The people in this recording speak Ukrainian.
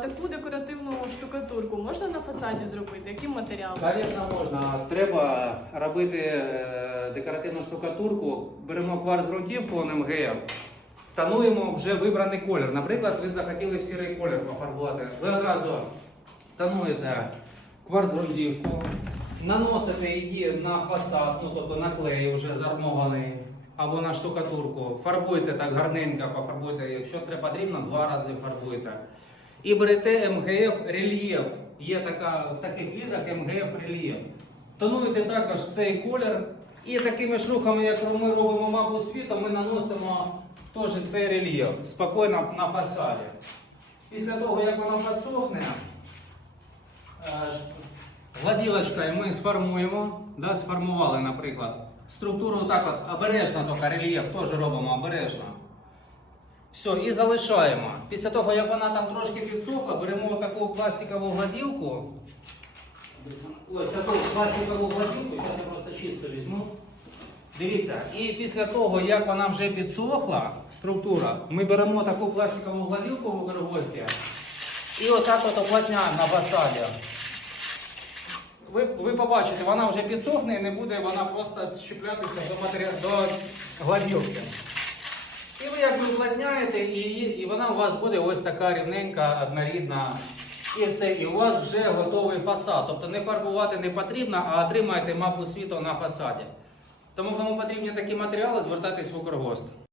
таку декоративну штукатурку можна на фасаді зробити? Яким матеріалом? Звісно, можна. Треба робити е, декоративну штукатурку. Беремо кварц ґрунтівку МГФ, тонуємо вже вибраний колір. Наприклад, ви захотіли в сірий колір пофарбувати. Ви одразу тонуєте кварц ґрунтівку, наносите її на фасад, ну тобто на клей вже зармований. Або на штукатурку, фарбуйте так гарненько, пофарбуйте, якщо треба потрібно, два рази фарбуйте. І берете МГФ рельєф. Є така в таких відах МГФ рельєф. Тонуєте також цей колір. І такими ж рухами, як ми робимо мапу світу, ми наносимо теж цей рельєф спокійно на фасаді. Після того, як воно підсохне, е, гладілочкою ми сформуємо, да, сформували, наприклад, структуру так от обережно, тільки рельєф теж робимо обережно. Все, і залишаємо. Після того, як вона там трошки підсохла, беремо таку пластикову гладілку. Ось таку пластикову гладілку, зараз я просто чисто візьму. Дивіться, і після того, як вона вже підсохла, структура, ми беремо таку пластикову гладілку в Укргості і отак от оплотняємо на фасаді. Ви, ви побачите, вона вже підсохне і не буде вона просто щеплятися до, матері... до гладілки. І ви якби уплотняєте її, і вона у вас буде ось така рівненька, однорідна. І все, і у вас вже готовий фасад. Тобто не фарбувати не потрібно, а отримаєте мапу світу на фасаді. Тому кому потрібні такі матеріали, звертайтесь в Укргост.